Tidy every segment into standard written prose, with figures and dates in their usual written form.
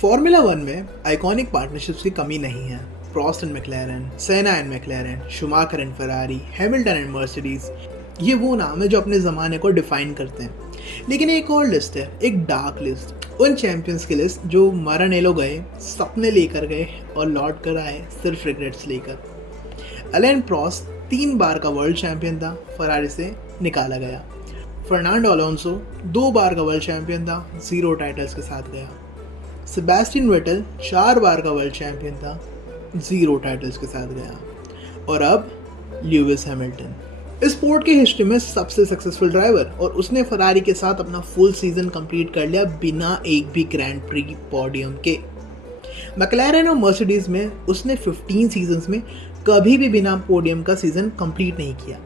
Formula one में iconic partnerships की कमी नहीं है। प्रॉस्ट एंड मैक्लेरन, सेना and मैक्लेरन, Schumacher and Ferrari, Hamilton and Mercedes, ये वो नाम है जो अपने ज़माने को डिफाइन करते हैं। लेकिन एक और लिस्ट है, एक डार्क लिस्ट, उन चैंपियंस की लिस्ट जो मारानेलो गए, सपने लेकर गए और लौट कर आए सिर्फ रिग्रेट्स लेकर। अलेन प्रॉस्ट 3 बार का वर्ल्ड चैंपियन था, फरारी से निकाला गया। फर्नांडो अलोंसो 2 बार का वर्ल्ड चैंपियन था, 0 टाइटल्स के साथ गया। सेबेस्टियन वेटल 4 बार का वर्ल्ड चैंपियन था, 0 टाइटल्स के साथ गया। और अब ल्यूइस हैमिल्टन, इस स्पोर्ट की हिस्ट्री में सबसे सक्सेसफुल ड्राइवर, और उसने फरारी के साथ अपना फुल सीजन कंप्लीट कर लिया बिना एक भी ग्रैंड प्री पोडियम के। मैक्लेरन और मर्सिडीज में उसने 15 सीजन्स में कभी भी बिना पोडियम का सीजन कंप्लीट नहीं किया।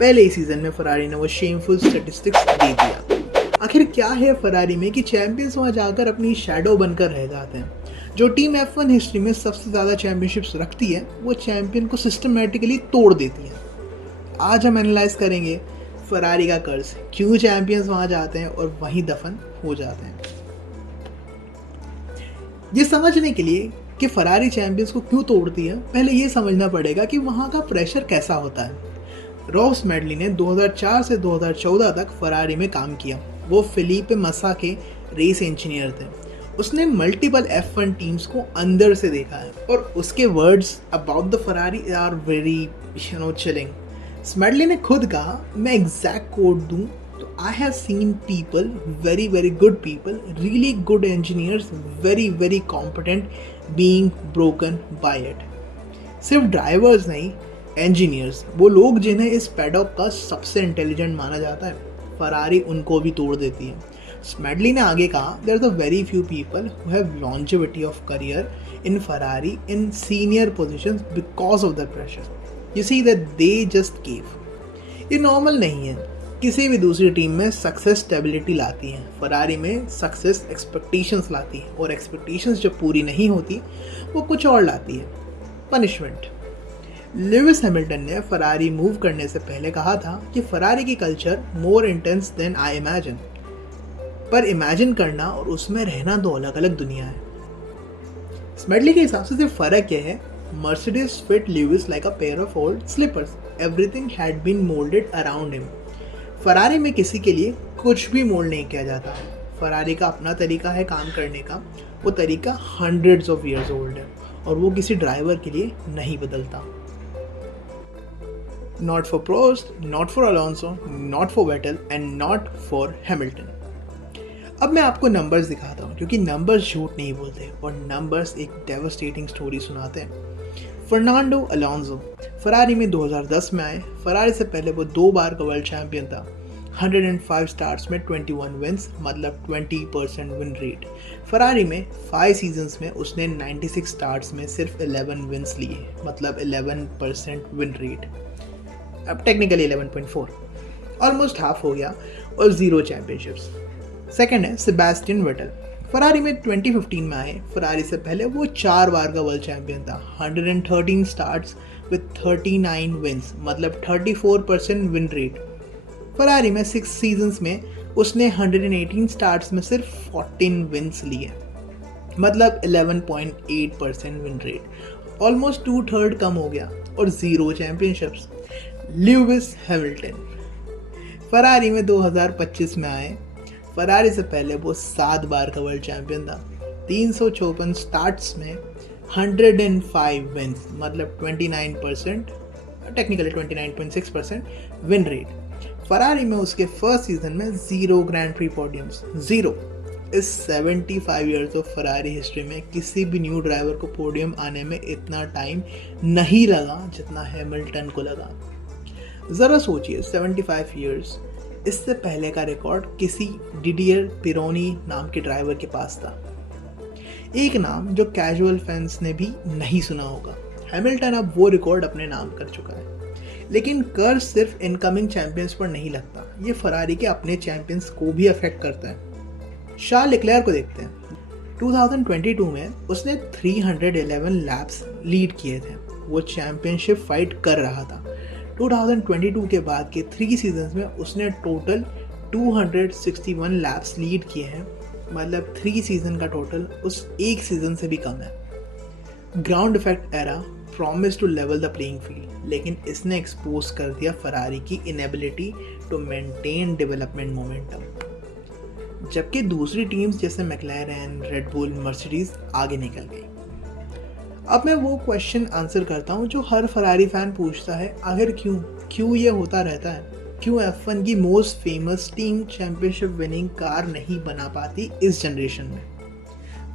पहले ही सीजन में फरारी ने वो शेमफुल स्टैटिस्टिक्स दे दिया। आखिर क्या है फरारी में कि चैंपियंस वहाँ जाकर अपनी शैडो बनकर रह जाते हैं। जो टीम F1 हिस्ट्री में सबसे ज़्यादा चैंपियनशिप्स रखती है, वो चैंपियन को सिस्टमेटिकली तोड़ देती है। आज हम एनालाइज करेंगे फरारी का कर्ज, क्यों चैंपियंस वहाँ जाते हैं और वहीं दफन हो जाते हैं। ये समझने के लिए कि फरारी चैंपियंस को क्यों तोड़ती है, पहले ये समझना पड़ेगा कि वहाँ का प्रेशर कैसा होता है। रॉस मैडली ने 2004 से 2014 तक फरारी में काम किया। वो फिलिपे मसा के रेस इंजीनियर थे। उसने मल्टीपल F1 टीम्स को अंदर से देखा है और उसके words about the Ferrari are very chilling. Smedley ने खुद कहा, मैं एग्जैक्ट कोड दूं तो I have seen people, very very good people, really good engineers, very very competent, being broken by it. सिर्फ ड्राइवर्स नहीं, इंजीनियर्स, वो लोग जिन्हें इस पैडॉक का सबसे इंटेलिजेंट माना जाता है, फरारी उनको भी तोड़ देती है। स्मेडली ने आगे कहा, there are very few people who have longevity of career in Ferrari in senior positions because of the pressure. You see that they just give. ये नॉर्मल नहीं है। किसी भी दूसरी टीम में सक्सेस स्टेबिलिटी लाती है, फरारी में सक्सेस एक्सपेक्टेशंस लाती है, और एक्सपेक्टेशंस जब पूरी नहीं होती वो कुछ और लाती है, पनिशमेंट। ल्यूइस हैमिल्टन ने फरारी मूव करने से पहले कहा था कि फरारी की culture more intense than I imagine. पर इमेजिन करना और उसमें रहना दो अलग अलग दुनिया है। स्मेडली के हिसाब से सिर्फ फर्क यह है, Mercedes fit Lewis like a pair of old slippers, everything had been moulded around him. Ferrari में किसी के लिए कुछ भी मोल्ड नहीं किया जाता। फरारी का अपना तरीका है काम करने का, वो तरीका हंड्रेड्स ऑफ ईयर्स ओल्ड है और वो किसी ड्राइवर के लिए नहीं बदलता। Not for Prost, not for Alonso, not for Vettel and not for Hamilton. अब मैं आपको नंबर्स दिखाता हूँ, क्योंकि नंबर्स झूठ नहीं बोलते और नंबर्स एक डेवास्टेटिंग स्टोरी सुनाते हैं। फर्नांडो अलोंसो फरारी में 2010 में आए। फरारी से पहले वो 2 बार का वर्ल्ड चैंपियन था। 105 स्टार्ट्स में 21 विंस, मतलब 20% विन रेट। फरारी में 5 सीजन्स में उसने 96 स्टार्ट्स में सिर्फ 11 विंस लिए, मतलब 11% विन रेट, अब टेक्निकली 11.4, ऑलमोस्ट हाफ हो गया, और 0 चैंपियनशिप्स। सेकंड है सेबेस्टियन वेटल। फरारी में 2015 में आए। फरारी से पहले वो 4 बार का वर्ल्ड चैंपियन था। 113 स्टार्ट्स विद 39 विंस, मतलब 34% विन रेट। फरारी में 6 सीजन्स में उसने 118 स्टार्ट्स में सिर्फ 14 विंस लिए, मतलब 11.8% विन रेट, ऑलमोस्ट 2/3 कम हो गया, और 0 चैंपियनशिप्स। ल्यूइस हैमिल्टन फरारी में 2025 में आए। फरारी से पहले वो 7 बार का वर्ल्ड चैंपियन था। 354 स्टार्ट्स में 105 विंस, मतलब 29%, टेक्निकली 29.6% विन रेट। फरारी में उसके फर्स्ट सीजन में 0 ग्रैंड प्री पोडियम्स, 0। इस 75 ईयर्स ऑफ फरारी हिस्ट्री में किसी भी न्यू ड्राइवर को पोडियम आने में इतना टाइम नहीं लगा जितना हैमिल्टन को लगा। ज़रा सोचिए, 75 ईयर्स, इससे पहले का रिकॉर्ड किसी डिडियर पिरोनी नाम के ड्राइवर के पास था। एक नाम जो कैजुअल फैंस ने भी नहीं सुना होगा। हैमिल्टन अब वो रिकॉर्ड अपने नाम कर चुका है। लेकिन कर्ज सिर्फ इनकमिंग चैंपियंस पर नहीं लगता, ये फरारी के अपने चैंपियंस को भी अफेक्ट करता है। शार्ल लेक्लेयर को देखते हैं। 2022 में उसने 311 लैप्स लीड किए थे। वो चैंपियनशिप फाइट कर रहा था। 2022 के बाद के 3 सीजन्स में उसने टोटल 261 लैप्स लीड किए हैं मतलब 3 सीजन का टोटल उस एक सीजन से भी कम है। Ground effect era promise to level the playing field, लेकिन इसने एक्सपोज कर दिया फरारी की inability to maintain development momentum, जबकि दूसरी टीम्स जैसे मैक्लेरन, रेड बुल, मर्सिडीज आगे निकल गई। अब मैं वो क्वेश्चन आंसर करता हूँ जो हर फरारी फैन पूछता है, आखिर क्यों ये होता रहता है? क्यों F1 की most famous team championship winning car नहीं बना पाती इस जनरेशन में?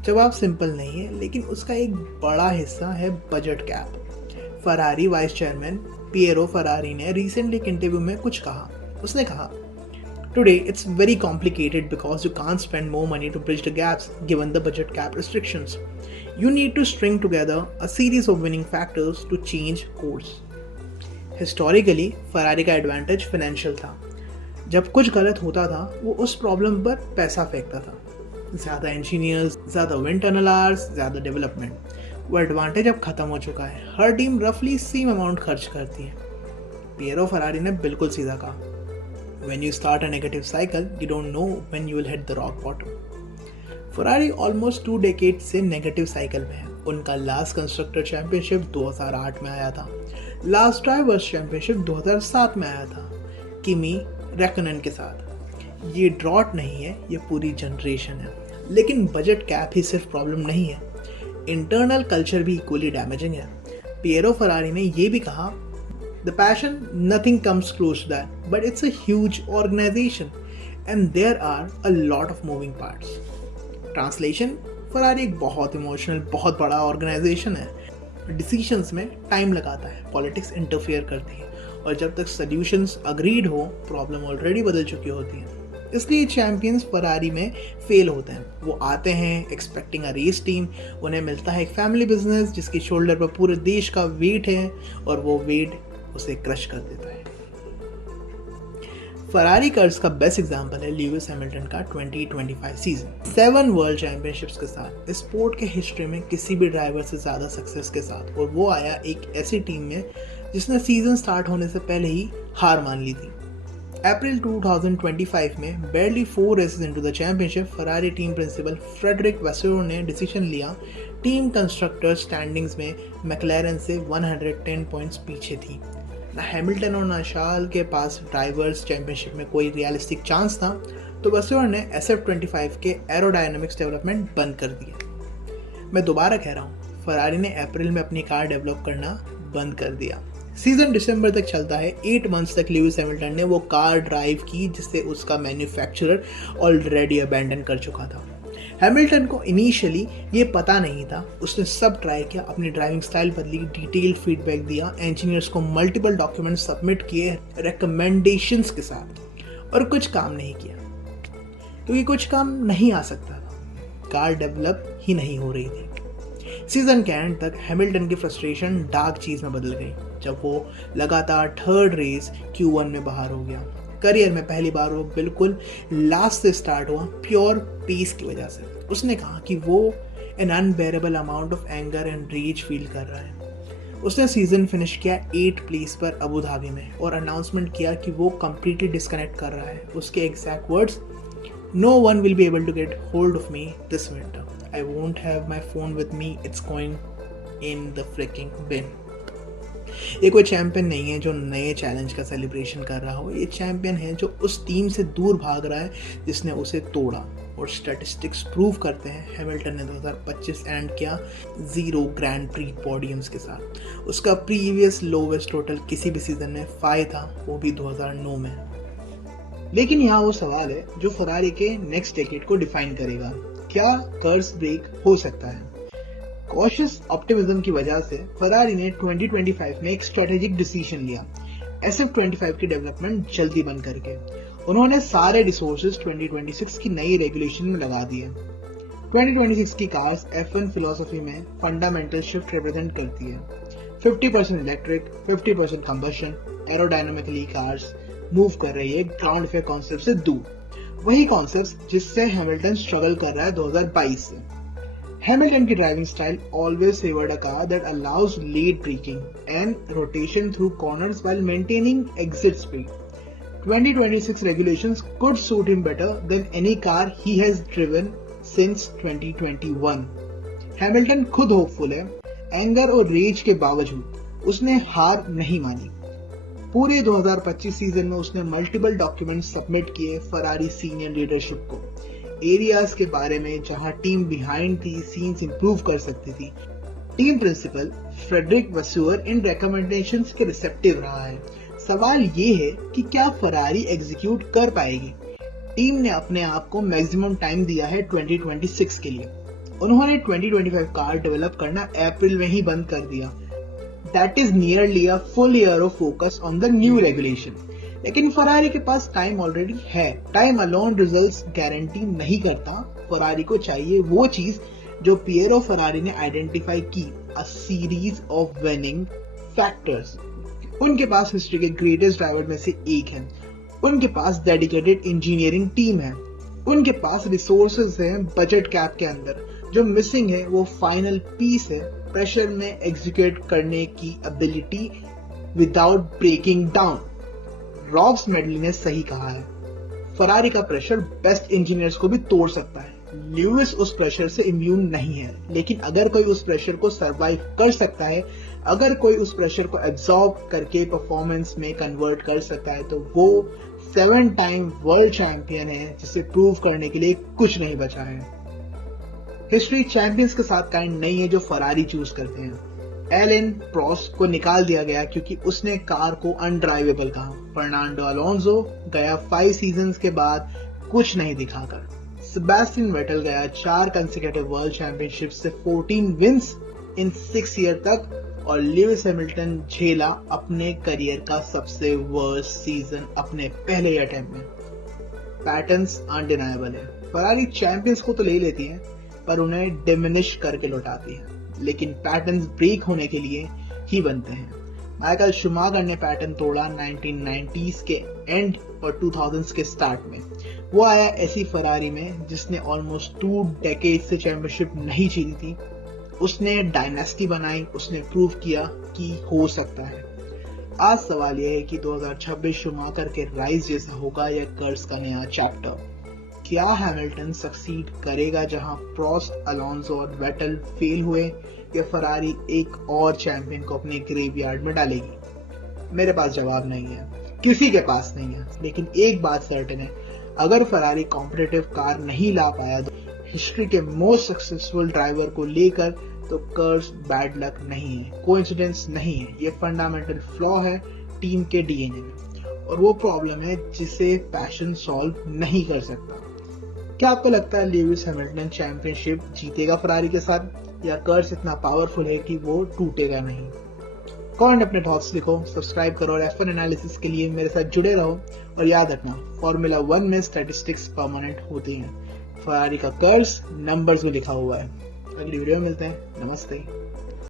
जवाब सिंपल नहीं है, लेकिन उसका एक बड़ा हिस्सा है budget cap. Ferrari vice chairman Piero Ferrari ने रिसेंटली एक इंटरव्यू में कुछ कहा। उसने कहा, today it's very complicated because you can't spend more money to bridge the gaps given the budget cap restrictions. You need to string together a series of winning factors to change course. Historically, Ferrari का advantage financial था। जब कुछ गलत होता था वो उस problem पर पैसा फेंकता था। ज़्यादा इंजीनियर्स, ज़्यादा विंड टनल आवर्स, ज़्यादा डेवलपमेंट। वो एडवांटेज अब ख़त्म हो चुका है। हर टीम रफली सेम अमाउंट खर्च करती है। पिएरो फरारी ने बिल्कुल सीधा कहा, When you start a negative cycle, you don't know when you will hit the rock bottom. Ferrari almost 2 decade से नेगेटिव साइकिल में है। उनका लास्ट कंस्ट्रक्टर चैंपियनशिप 2008 में आया था। लास्ट ड्राइवर्स चैंपियनशिप 2007 में आया था, किमी रैकनन के साथ। ये ड्रॉट नहीं है, ये पूरी जनरेशन है। लेकिन बजट कैप ही सिर्फ प्रॉब्लम नहीं है, इंटरनल कल्चर भी इक्वली डैमेजिंग है। पिएरो फरारी ने ये भी कहा, the passion nothing comes close to that, but it's a huge organisation and there are a lot of moving parts. Translation, Ferrari एक बहुत इमोशनल, बहुत बड़ा ऑर्गेनाइजेशन है। डिसीजंस में टाइम लगाता है, पॉलिटिक्स इंटरफेयर करती है, और जब तक सॉल्यूशंस अग्रीड हो, प्रॉब्लम ऑलरेडी बदल चुकी होती है। इसलिए चैंपियंस फरारी में फेल होते हैं। वो आते हैं एक्सपेक्टिंग अ रेस टीम, उन्हें मिलता है एक फैमिली बिजनेस जिसके शोल्डर पर पूरे देश का वेट है, और वो वेट उसे क्रश कर देता है। फरारी कार्स का बेस्ट एग्जांपल है ल्यूइस हैमिल्टन का 2025 सीजन। 7 वर्ल्ड चैंपियनशिप्स के साथ, स्पोर्ट के हिस्ट्री में किसी भी ड्राइवर से ज़्यादा सक्सेस के साथ, और वो आया एक ऐसी टीम में जिसने सीजन स्टार्ट होने से पहले ही हार मान ली थी। अप्रैल 2025 में barely 4 races into the championship, Ferrari team principal Frederic Vasseur ने डिसीजन लिया। टीम कंस्ट्रक्टर स्टैंडिंग्स में मैक्लेरन से 110 पॉइंट्स पीछे थी। ना हैमिल्टन और ना शार्ल के पास ड्राइवर्स चैंपियनशिप में कोई रियलिस्टिक चांस था, तो वैसेरो ने SF25 के एरोडायनामिक्स डेवलपमेंट बंद कर दिया। मैं दोबारा कह रहा हूँ, फरारी ने अप्रैल में अपनी कार डेवलप करना बंद कर दिया। सीजन दिसंबर तक चलता है। 8 मंथ्स तक ल्यूइस हैमिल्टन ने वो कार ड्राइव की जिसे उसका मैन्युफैक्चरर ऑलरेडी अबैंडन कर चुका था। हैमिल्टन को इनिशियली ये पता नहीं था। उसने सब ट्राई किया, अपनी ड्राइविंग स्टाइल बदली, डिटेल्ड फीडबैक दिया, इंजीनियर्स को मल्टीपल डॉक्यूमेंट सबमिट किए रिकमेंडेशंस के साथ, और कुछ काम नहीं किया, क्योंकि कुछ काम नहीं आ सकता था। कार डेवलप ही नहीं हो रही थी। सीजन के एंड तक हैमिल्टन की फ्रस्ट्रेशन डार्क चीज में बदल गई जब वो लगातार 3rd रेस Q1 में बाहर हो गया। करियर में पहली बार वो बिल्कुल लास्ट से स्टार्ट हुआ, प्योर पेस की वजह से। उसने कहा कि वो an unbearable amount of anger and rage feel कर रहा है। उसने सीजन फिनिश किया 8th प्लेस पर अबू धाबी में, और अनाउंसमेंट किया कि वो कंप्लीटली डिस्कनेक्ट कर रहा है। उसके exact words, no one will be able to get hold of me this winter, I won't have my phone with me, it's going in the fricking bin. ये कोई चैंपियन नहीं है जो नए चैलेंज का सेलिब्रेशन कर रहा हो। ये चैंपियन है जो उस टीम से दूर भाग रहा है जिसने उसे तोड़ा। और स्टैटिस्टिक्स प्रूव करते हैं हैमिल्टन ने 2025 एंड किया 0 ग्रैंड प्री पोडियम्स के साथ। उसका प्रीवियस लोवेस्ट टोटल किसी भी सीजन में 5 था, वो भी 2009 में। लेकिन यहाँ वो सवाल है जो फरारी के नेक्स्ट डेकेड को डिफाइन करेगा, क्या कर्स ब्रेक हो सकता है? कॉशियस ऑप्टिमिज्म की वजह से फरारी ने 2025 में एक स्ट्रेटेजिक डिसीजन लिया, SF25 की डेवलपमेंट जल्दी बंद करके। उन्होंने सारे रिसोर्सेज 2026 की नई रेगुलेशन में लगा दिए। 2026 की कार्स F1 फिलॉसफी में फंडामेंटल शिफ्ट रिप्रेजेंट करती है। 50% electric, 50% combustion, aerodynamically cars move कर रही है ग्राउंड फेयर कॉन्सेप्ट से दूर, वही कॉन्सेप्ट जिससे हैमिल्टन स्ट्रगल कर रहा है 2022 से। Hamilton की driving style always favored a car that allows late braking and rotation through corners while maintaining exit speed. 2026 regulations could suit him better than any car he has driven since 2021। Hamilton खुद hopeful है। Anger और raise के बावजूद उसने हार नहीं मानी। पूरे 2025 सीजन में उसने मल्टीपल डॉक्यूमेंट सबमिट किए फरारी सीनियर लीडरशिप को, एरियाज के बारे में जहां टीम बिहाइंड थी सीन्स इंप्रूव कर सकती थी। टीम प्रिंसिपल फ्रेडरिक वसूअर इन रिकमेंडेशंस के रिसेप्टिव रहा है। सवाल ये है कि क्या फरारी एग्जीक्यूट कर पाएगी। टीम ने अपने आप को मैक्सिमम टाइम दिया है 2026 के लिए। उन्होंने 2025 कार डेवलप करना अप्रैल में ही बंद कर दिया। That is nearly a full year of focus on the new regulation. लेकिन फरारी के पास टाइम ऑलरेडी है। टाइम अलोन रिजल्ट्स गारंटी नहीं करता। फरारी को चाहिए वो चीज जो पिएरो फरारी ने आइडेंटिफाई की, a series of winning factors. उनके पास हिस्ट्री के ग्रेटेस्ट ड्राइवर में से एक है। उनके पास डेडिकेटेड इंजीनियरिंग टीम है। उनके पास रिसोर्सेज हैं बजट कैप के अंदर। जो मिसिंग है वो फाइनल पीस है, प्रेशर में एग्जीक्यूट करने की ability without breaking down. Rob Smedley ने सही कहा है, फरारी का प्रेशर बेस्ट इंजीनियर्स को भी तोड़ सकता है। ल्यूइस उस प्रेशर से इम्यून नहीं है, लेकिन अगर कोई उस प्रेशर को सरवाइव कर सकता है, अगर कोई उस प्रेशर को एब्जॉर्ब करके परफॉर्मेंस में कन्वर्ट कर सकता है, तो वो 7 टाइम वर्ल्ड चैंपियन है, जिसे प्रूव करने के लिए कुछ नहीं बचा है। हिस्ट्री चैंपियंस के साथ काइंड नहीं है जो फरारी चूज करते हैं। एलेन प्रोस्ट को निकाल दिया गया क्योंकि उसने कार को अनड्राइवेबल कहा। फर्नांडो अलोंसो गया 5 सीजन्स के बाद कुछ नहीं दिखाकर। सेबेस्टियन वेटल गया 4 कंसेक्यूटिव वर्ल्ड चैंपियनशिप से 14 विंस इन 6 ईयर तक, और ल्यूइस हैमिल्टन झेला अपने करियर का सबसे वर्स्ट सीजन अपने पहले अटेम्प्ट में। पैटर्न्स अनडिनाएबल है। फरारी चैंपियंस को तो ले लेती है, पर उन्हें डिमिनिश करके लौटाती है। लेकिन पैटर्न्स ब्रेक होने के लिए ही बनते हैं। माइकल शूमाकर ने पैटर्न तोड़ा 1990s के एंड और 2000s के स्टार्ट में। वो आया ऐसी फरारी में जिसने ऑलमोस्ट 2 डेकेड से चैंपियनशिप नहीं जीती थी। उसने डायनेस्टी बनाई, उसने प्रूव किया कि हो सकता है। आज सवाल यह है कि 2026 शूमाकर के राइज जैसा होगा या कर्स का नया चैप्टर। क्या हैमिल्टन सक्सीड करेगा जहां प्रोस्ट, अलोंसो और वेटल फेल हुए, या फरारी एक और चैंपियन को अपने ग्रेवयार्ड में डालेगी? मेरे पास जवाब नहीं है, किसी के पास नहीं है। लेकिन एक बात सर्टेन है, अगर फरारी कॉम्पिटिटिव कार नहीं ला पाया तो हिस्ट्री के मोस्ट सक्सेसफुल ड्राइवर को लेकर, तो कर्स बैड लक नहीं है, कोइंसिडेंस नहीं है। ये फंडामेंटल फ्लॉ है टीम के डीएनए में, और वो प्रॉब्लम है जिसे पैशन सॉल्व नहीं कर सकता। क्या आपको लगता है ल्यूइस हैमिल्टन चैंपियनशिप जीतेगा फरारी के साथ, या कर्स इतना पावरफुल है कि वो टूटेगा नहीं? कमेंट अपने थॉट्स लिखो, सब्सक्राइब करो और F1 एनालिसिस के लिए मेरे साथ जुड़े रहो। और याद रखना, फॉर्मूला 1 में स्टैटिस्टिक्स परमानेंट होती हैं। फरारी का कर्स नंबर्स में लिखा हुआ है। अगली वीडियो में मिलते हैं। नमस्ते।